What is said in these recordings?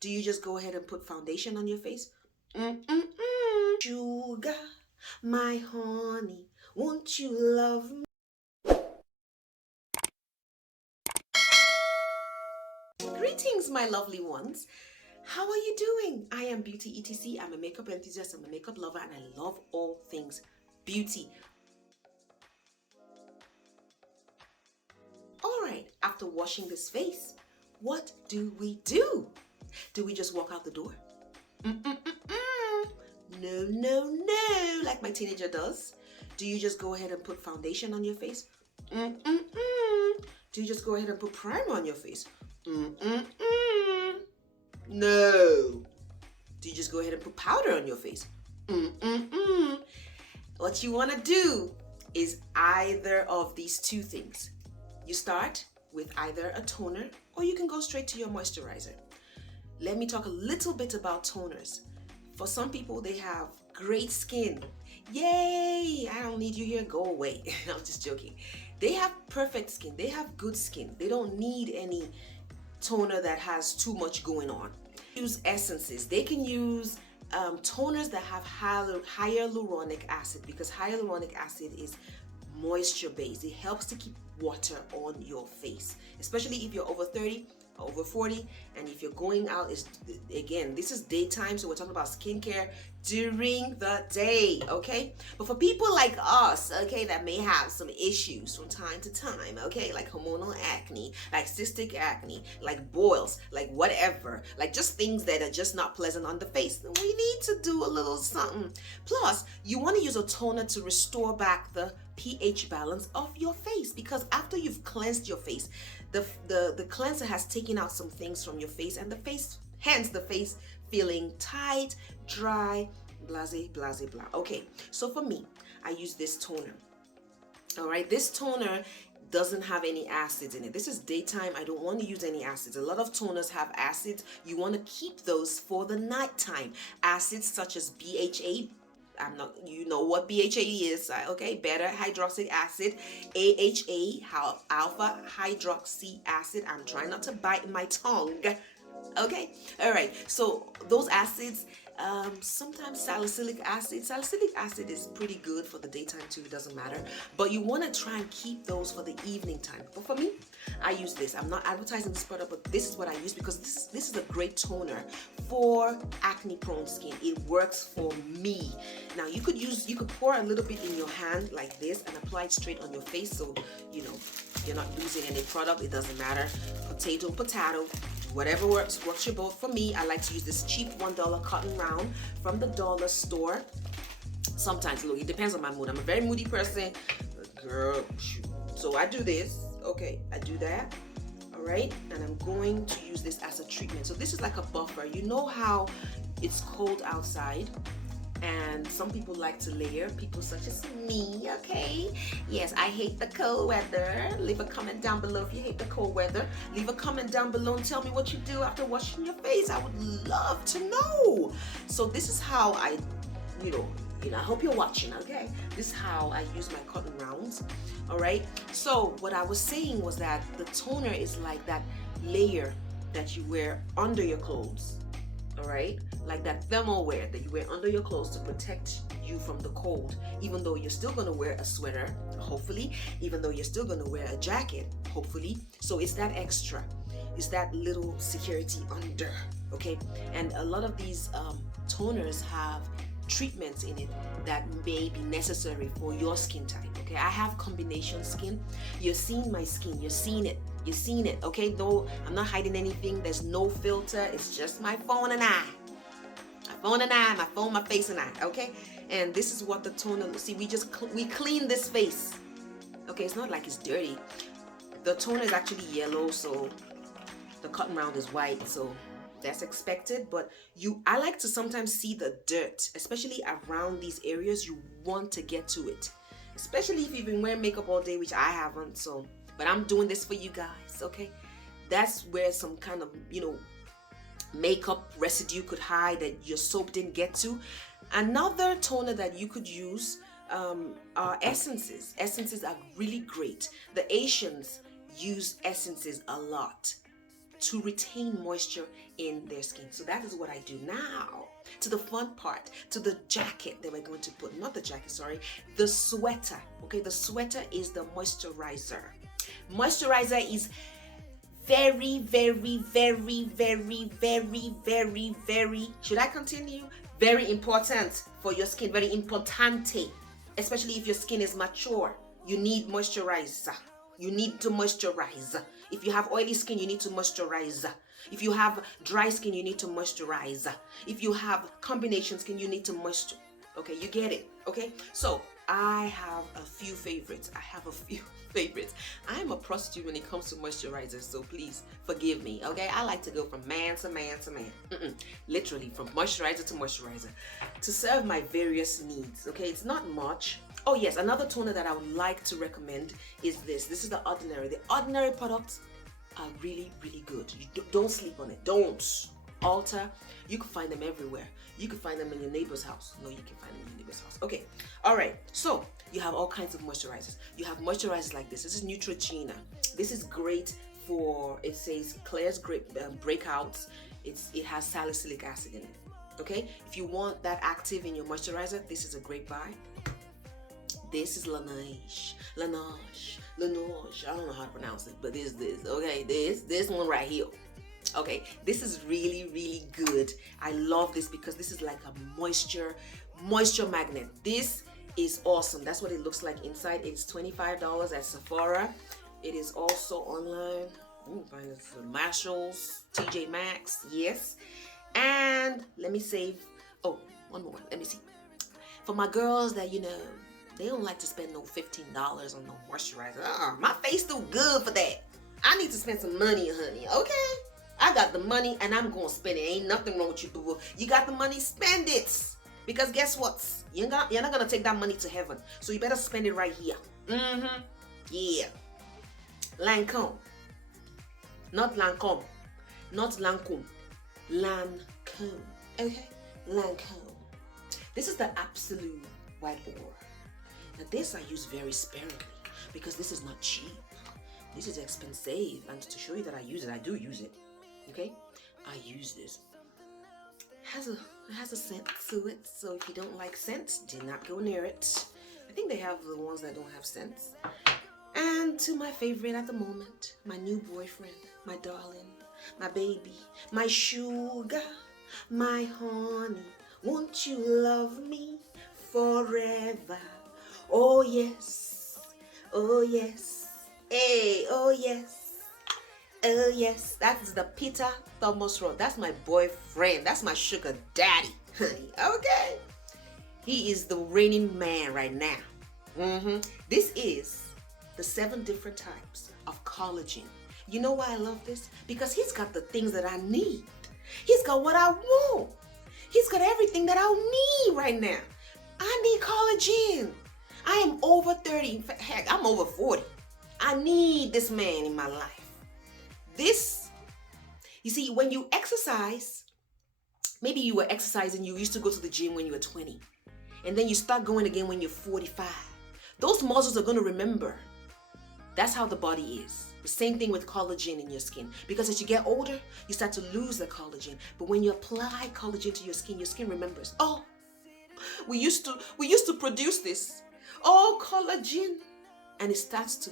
Do you just go ahead and put foundation on your face? Sugar, my honey, won't you love me? Greetings, my lovely ones. How are you doing? I am BeautyETC. I'm a makeup enthusiast, I'm a makeup lover, and I love all things beauty. Alright, after washing this face, what do we do? Do we just walk out the door? No, no, no, like my teenager does. Do you just go ahead and put foundation on your face? Do you just go ahead and put primer on your face? No. Do you just go ahead and put powder on your face? What you want to do is either of these two things. You start with either a toner or you can go straight to your moisturizer. Let me talk a little bit about toners. For some people, they have great skin. Yay! I don't need you here, go away. I'm just joking. They have perfect skin. They have good skin. They don't need any toner that has too much going on. Use essences. They can use toners that have hyaluronic acid, because hyaluronic acid is moisture based. It helps to keep water on your face, especially if you're over 30, over 40, and if you're going out, is again, this is daytime, so we're talking about skincare during the day, okay? But for people like us, okay, that may have some issues from time to time, okay, like hormonal acne, like cystic acne, like boils, like whatever, like just things that are just not pleasant on the face, we need to do a little something. Plus, you want to use a toner to restore back the pH balance of your face, because after you've cleansed your face, the cleanser has taken out some things from your face, and the face feeling tight, dry, blase, blase, blah. Okay, so for me, I use this toner. All right, this toner doesn't have any acids in it. This is daytime. I don't want to use any acids. A lot of toners have acids. You want to keep those for the nighttime. Acids such as BHA, you know what BHA is, okay? Beta hydroxy acid, AHA, alpha hydroxy acid. I'm trying not to bite my tongue, okay? All right, so those acids, sometimes salicylic acid is pretty good for the daytime too, it doesn't matter, but you want to try and keep those for the evening time. But for me, I use this. I'm not advertising this product, but this is what I use, because this is a great toner for acne prone skin. It works for me. Now you could pour a little bit in your hand like this and apply it straight on your face, so you know you're not losing any product. It doesn't matter, potato, whatever works your boat. For me, I like to use this cheap $1 cotton round from the dollar store. Sometimes, look, it depends on my mood. I'm a very moody person, girl, shoot. So I do this, okay, I do that, all right, and I'm going to use this as a treatment. So this is like a buffer. You know how it's cold outside, and some people like to layer, people such as me, okay? Yes, I hate the cold weather. Leave a comment down below if you hate the cold weather. Leave a comment down below and tell me what you do after washing your face. I would love to know. So this is how I I hope you're watching, okay? This is how I use my cotton rounds, all right? So what I was saying was that the toner is like that layer that you wear under your clothes, all right? Like that thermal wear that you wear under your clothes to protect you from the cold, even though you're still gonna wear a sweater, hopefully, even though you're still gonna wear a jacket, hopefully. So it's that extra, it's that little security under, okay? And a lot of these toners have treatments in it that may be necessary for your skin type, okay? I have combination skin. You're seeing my skin, you're seeing it, okay? Though I'm not hiding anything, there's no filter, it's just my phone and I. My phone, my face and I, okay? And this is what the toner, see, we clean this face, okay? It's not like it's dirty. The toner is actually yellow, so the cotton round is white, so that's expected. But I like to sometimes see the dirt, especially around these areas. You want to get to it, especially if you've been wearing makeup all day, which I haven't. So, but I'm doing this for you guys, okay? That's where some kind of makeup residue could hide that your soap didn't get to. Another toner that you could use are essences. Essences are really great. The Asians use essences a lot. to retain moisture in their skin. So that is what I do. Now to the fun part, to the jacket that we're going to put, not the jacket, sorry, the sweater. Okay, the sweater is the moisturizer. Moisturizer is very, very, very, very, very, very, very, should I continue? Very important for your skin, very importante, especially if your skin is mature. You need moisturizer. You need to moisturize. If you have oily skin, you need to moisturize. If you have dry skin, you need to moisturize. If you have combination skin, you need to moisturize. Okay, you get it. Okay, so I have a few favorites. I'm a prostitute when it comes to moisturizers, so please forgive me. Okay, I like to go from man to man to man. Literally from moisturizer to moisturizer to serve my various needs. Okay, it's not much. Oh yes, another toner that I would like to recommend is this. This is the Ordinary. The Ordinary products are really, really good. You don't sleep on it. Don't. Ulta, you can find them everywhere. You can find them in your neighbor's house. No, you can find them in your neighbor's house. Okay, all right. So you have all kinds of moisturizers. You have moisturizers like this. This is Neutrogena. This is great for, it says Claire's great breakouts. It has salicylic acid in it. Okay, if you want that active in your moisturizer, this is a great buy. This is Laneige. I don't know how to pronounce it, but this. Okay, this one right here. Okay, this is really, really good. I love this because this is like a moisture magnet. This is awesome. That's what it looks like inside. It's $25 at Sephora. It is also online. You can find it for Marshalls, TJ Maxx, yes. And let me save. Oh, one more. Let me see. For my girls that they don't like to spend no $15 on no moisturizer. My face too good for that. I need to spend some money, honey. Okay. I got the money and I'm gonna spend it. Ain't nothing wrong with you, boo. You got the money, spend it. Because guess what? You're not gonna take that money to heaven. So you better spend it right here. Yeah. Lancome. Not Lancome. Not Lancome. Lancome. Okay? Lancome. This is the Absolute White Ore. Now this I use very sparingly because this is not cheap. This is expensive. And to show you that I use it, I do use it. Okay, I use this. It has a scent to it, so if you don't like scents, do not go near it. I think they have the ones that don't have scents. And to my favorite at the moment, my new boyfriend, my darling, my baby, my sugar, my honey. Won't you love me forever? Oh yes, oh yes, hey, oh yes. Oh yes, that's the Peter Thomas Road. That's my boyfriend. That's my sugar daddy, honey. Okay, he is the reigning man right now. This is the 7 different types of collagen. You know why I love this? Because he's got the things that I need. He's got what I want. He's got everything that I need right now. I need collagen. I am over 30. Heck, I'm over 40. I need this man in my life. This, you see, when you exercise, maybe you were exercising, you used to go to the gym when you were 20, and then you start going again when you're 45. Those muscles are going to remember. That's how the body is. The same thing with collagen in your skin. Because as you get older, you start to lose the collagen. But when you apply collagen to your skin remembers. Oh, we used to produce this. Oh, collagen. And it starts to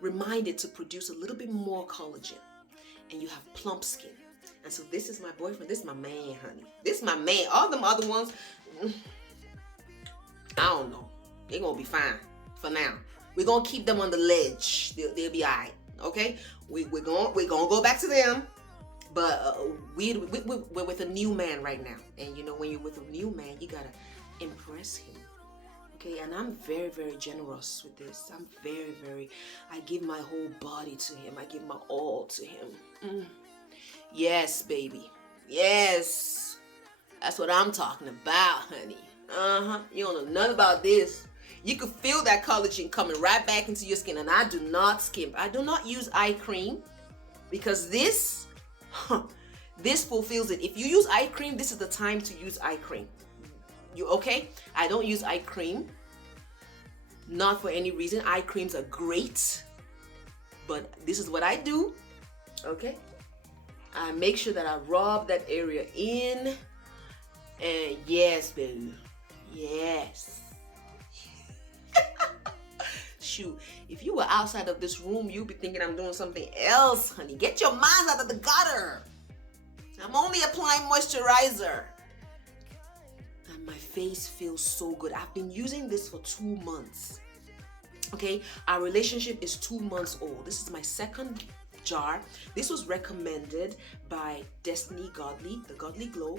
remind it to produce a little bit more collagen. And you have plump skin. And so this is my boyfriend. This is my man, honey. This is my man. All them other ones, I don't know. They're going to be fine for now. We're going to keep them on the ledge. They'll be all right. Okay? We're going to go back to them. But we're with a new man right now. And when you're with a new man, you got to impress him. Okay, and I'm very, very generous with this. I'm very, very, I give my whole body to him. I give my all to him. Yes, baby. Yes. That's what I'm talking about, honey. You don't know nothing about this. You can feel that collagen coming right back into your skin, and I do not skimp. I do not use eye cream because this fulfills it. If you use eye cream, this is the time to use eye cream. You okay? I don't use eye cream. Not for any reason. Eye creams are great. But this is what I do. Okay? I make sure that I rub that area in. And yes, baby. Yes. Shoot, if you were outside of this room, you'd be thinking I'm doing something else, honey. Get your minds out of the gutter. I'm only applying moisturizer. And my face feels so good. I've been using this for 2 months. Okay, our relationship is 2 months old. This is my second jar. This was recommended by Destiny Godly, the Godly Glow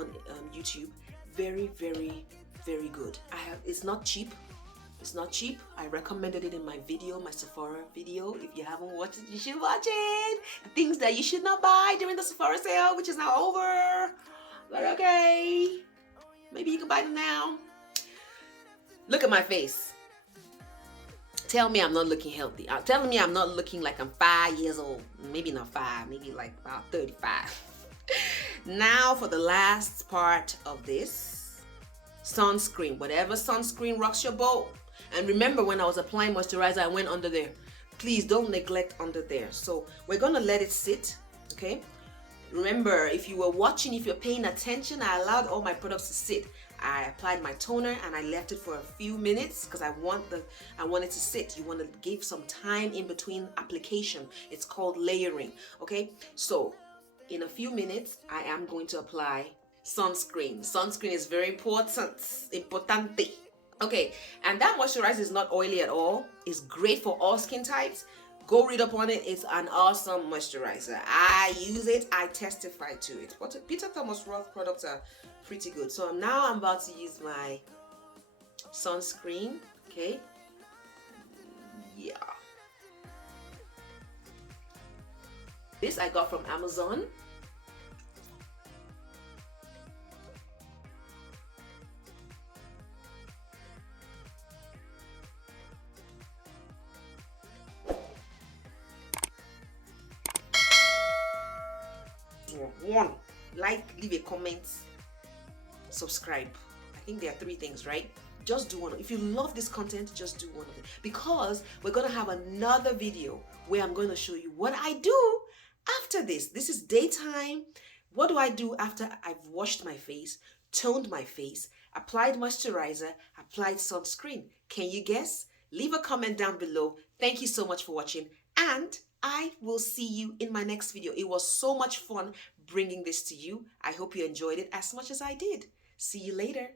on YouTube. Very, very, very good. It's not cheap. It's not cheap. I recommended it in my video, my Sephora video. If you haven't watched it, you should watch it. Things that you should not buy during the Sephora sale, which is now over. But okay, maybe you can buy them now. Look at my face. Tell me I'm not looking healthy. Tell me I'm not looking like I'm 5 years old. Maybe not 5, maybe like about 35. Now for the last part of this, sunscreen. Whatever sunscreen rocks your boat. And remember, when I was applying moisturizer, I went under there. Please don't neglect under there. So we're gonna let it sit, okay? Remember, if you were watching, if you're paying attention, I allowed all my products to sit. I applied my toner and I left it for a few minutes because I want it to sit. You want to give some time in between application. It's called layering, okay? So in a few minutes, I am going to apply sunscreen. Sunscreen is very important. Importante. Okay, and that moisturizer is not oily at all. It's great for all skin types. Go read up on it. It's an awesome moisturizer. I use it. I testify to it. But Peter Thomas Roth products are pretty good. So now I'm about to use my sunscreen. Okay. Yeah. This I got from Amazon. One, like, leave a comment, subscribe. I think there are 3 things, right? Just do one. If you love this content, just do one of it, because we're gonna have another video where I'm going to show you what I do after this. This is daytime. What do I do after I've washed my face, toned my face, applied moisturizer, applied sunscreen? Can you guess? Leave a comment down below. Thank you so much for watching, and I will see you in my next video. It was so much fun bringing this to you. I hope you enjoyed it as much as I did. See you later.